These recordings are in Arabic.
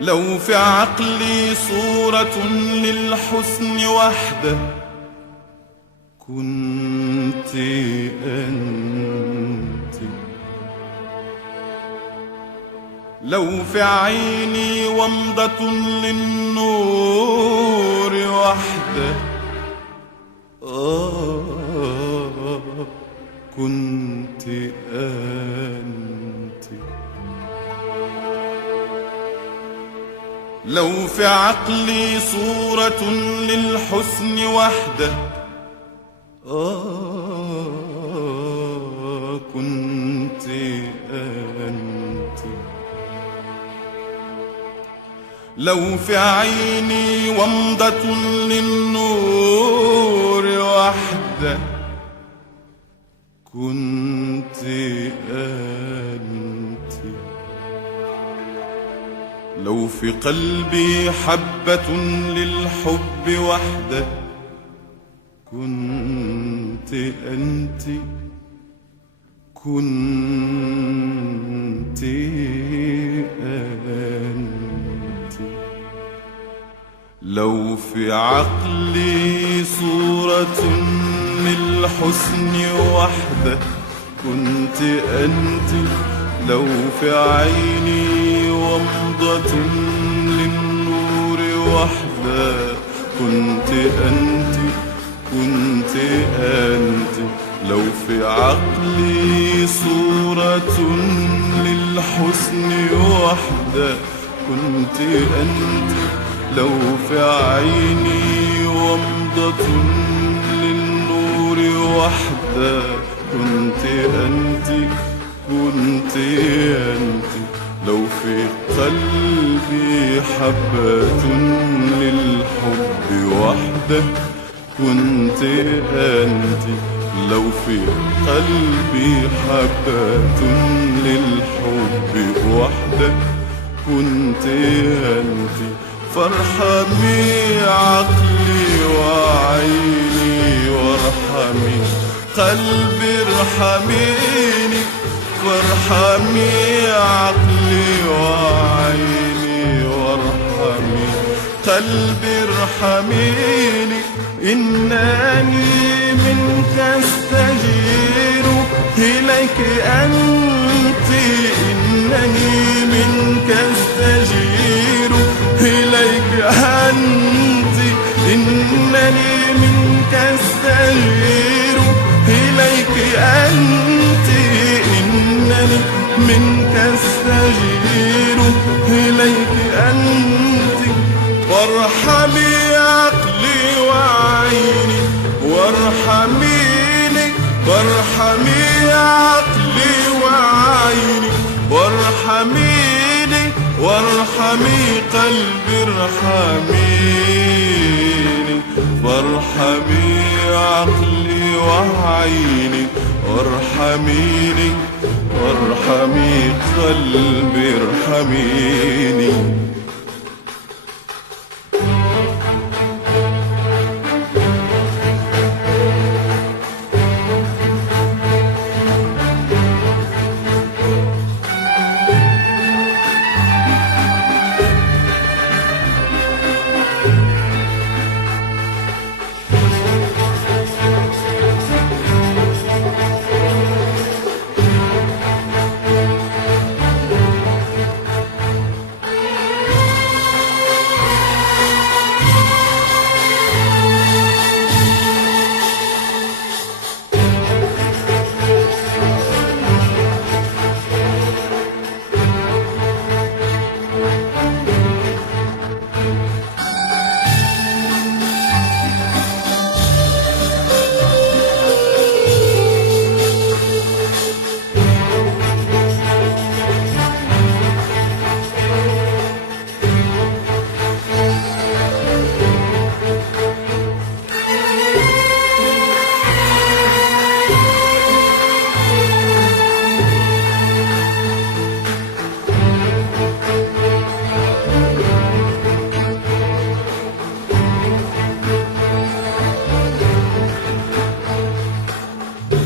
لو في عقلي صورة للحسن وحده كنت أنت، لو في عيني ومضة للنور وحده كنت أنت، لو في عقلي صورة للحسن وحده كنت أنت، لو في عيني ومضة للنور وحده كنت أنت، لو في قلبي حبة للحب وحده كنت أنت، كنت أنت، لو في عقلي صورة للحسن وحده كنت أنت، لو في عيني ومضة للنور وحده كنت أنت، كنت أنت، لو في عقلي صورة للحسن وحده كنت أنت، لو في عيني ومضة للنور وحده كنت أنت، كنت أنت، لو في قلبي حبة للحب وحده كنت أنت، لو في قلبي حبة للحب وحده كنت أنت، فارحمي عقلي وعيني وارحمي قلبي، ارحميني فارحمي عقلي وعيني وارحمي قلبي، ارحميني إنني منك استجير إليك أنت، إنني منك استجير إليك أنت، إنني منك استجير إليك أنت، إنني منك استجير إليك أنت، وارحمي عقلي وعيني وارحميني، وارحمي عقلي وعيني وارحميني، وارحمي قلبي ارحميني، وارحمي عقلي وعيني وارحميني، وارحمي قلبي ارحميني.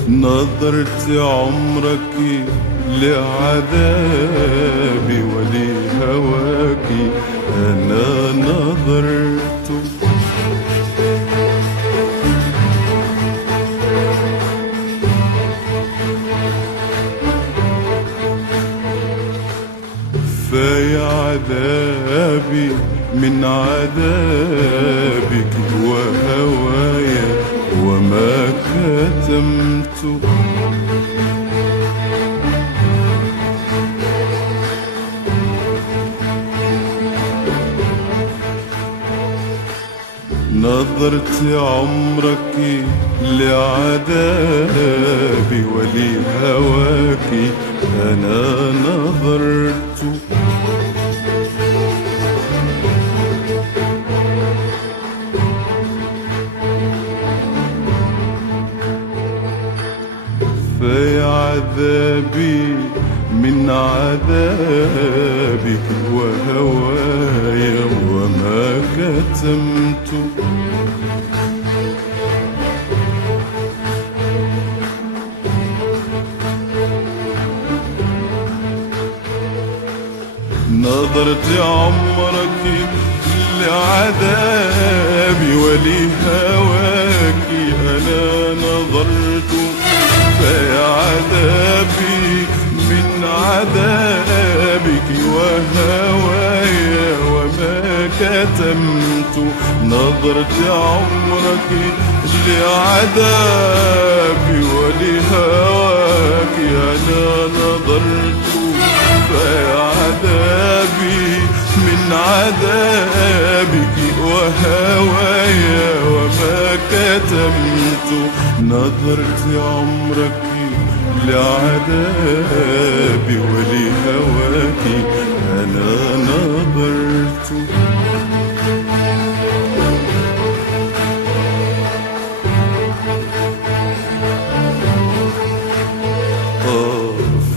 نظرت عمرك لعذابي ولهواك كفاية عذابي من عذابك وهوايا وما كتمت. نظرت عمرك لعذابي ولهواك أنا نظرت. في عذابي من عذابك وهوايا وما كتمت. نظرت عمرك لعذابي ولهواك أنا نظرت. فيا عذابي من عذابك وهوايا وما كتمت. نظرت عمرك لعذابي ولهواك أنا نظرت. فيا عذابي من عذابك وهوايا وما كتمت. نظرت عمرك لعذابي ولهواك أنا نظرت.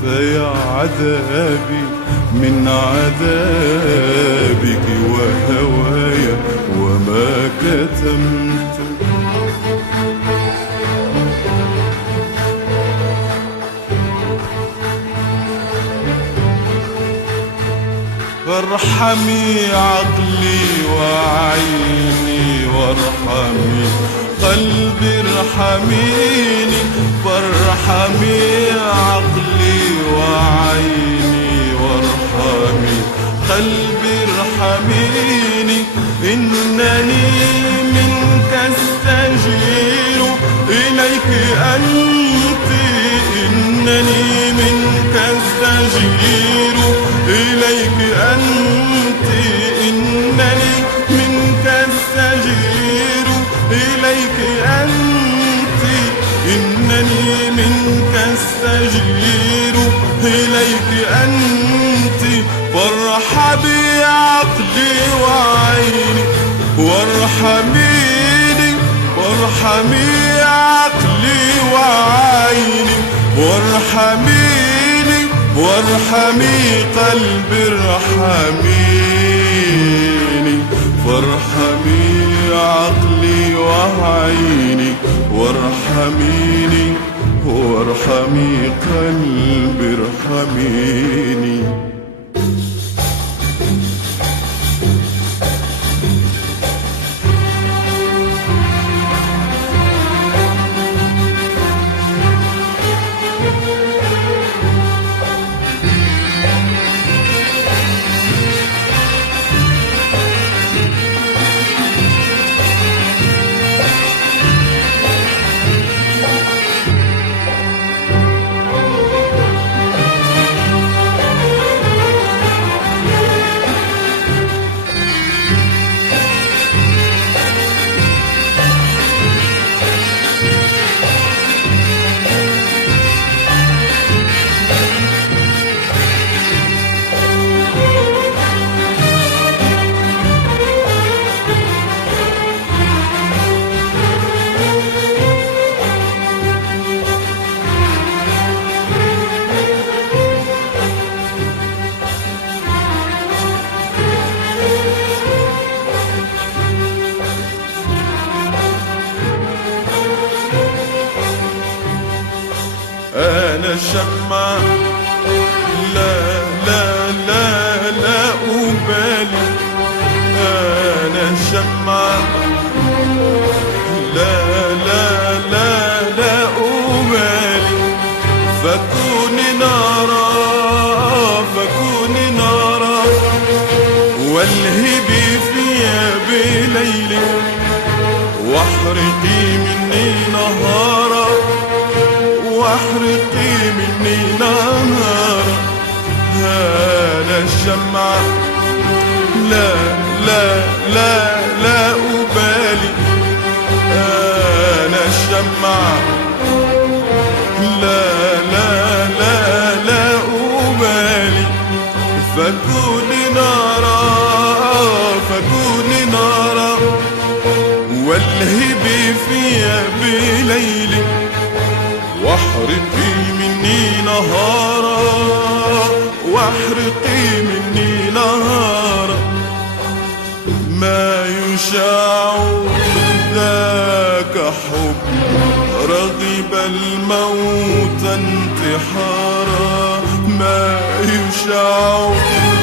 فيا عذابي من عذابك وهوايا وما كتمت. فارحمي عقلي وعيني وارحمي قلبي ارحميني. فارحمي عقلي وعيني وارحمي قلبي ارحميني. إنني منك استجير إليك أنت. إنني منك استجير إليك أنت. إنني منك استجير إليك أنت. إنني منك استجير إليك أنت. فارحمي عقلي وعيني وارحميني. وارحمي عقلي وعيني وارحميني. وارحمي قلبي ارحميني. فارحمي عقلي وعيني وارحميني. وارحمي قلبي ارحميني. أنا شمع لا لا لا لا أبالي. أنا شمع لا لا لا لا أبالي. فكوني نارا فكوني نارا والهبي فيا بليلي واحرقي مني نهارا واحرقي مني نهارا هذا الشمعة لا لا لا لا أبالي أنا الشمعة لا لا لا لا أبالي فكوني نارا فكوني نارا والهبي فيا بليلي واحرقي مني نهارا واحرقي مني نهارا ما يشاع ذاك حب رغب الموت انتحارا ما يشاع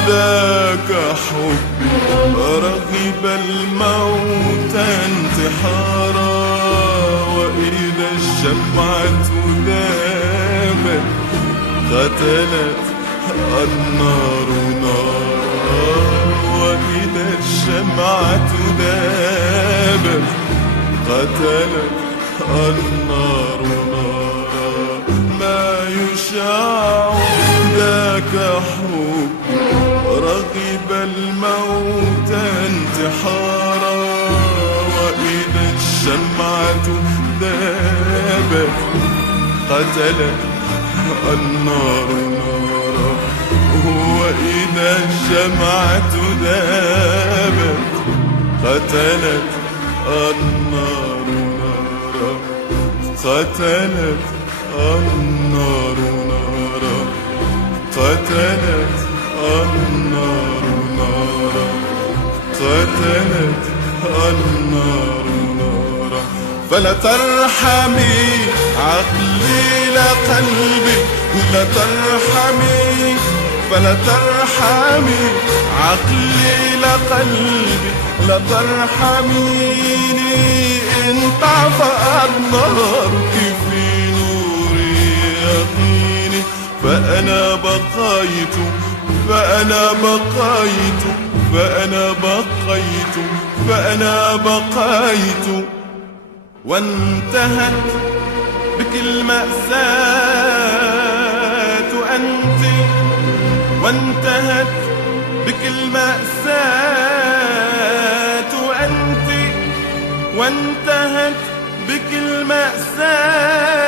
ذاك حب رغب الموت انتحارا وإذا الشمعة ذابت قتلت النار نارا وإذا الشمعة ذابت قتلت النار نارا ما يشاع ذاك حب رغب الموت انتحارا وإذا الشمعة ذابت قتلت النار نارا وإذا الشمعة ذابت قتلت النار نارا قتلت النار نارا قتلت النار نارا قتلت النار نارا فلا ترحمي عقلي لا قلبي لا ترحمي فلا ترحمي عقلي لا قلبي لا ترحميني إن طفأت نارك في نور يقيني فأنا بقيت فأنا بقيت فأنا بقيت فأنا بقيت وانتهت بك المأساة أنت وانتهت بك المأساة أنت وانتهت بك المأساة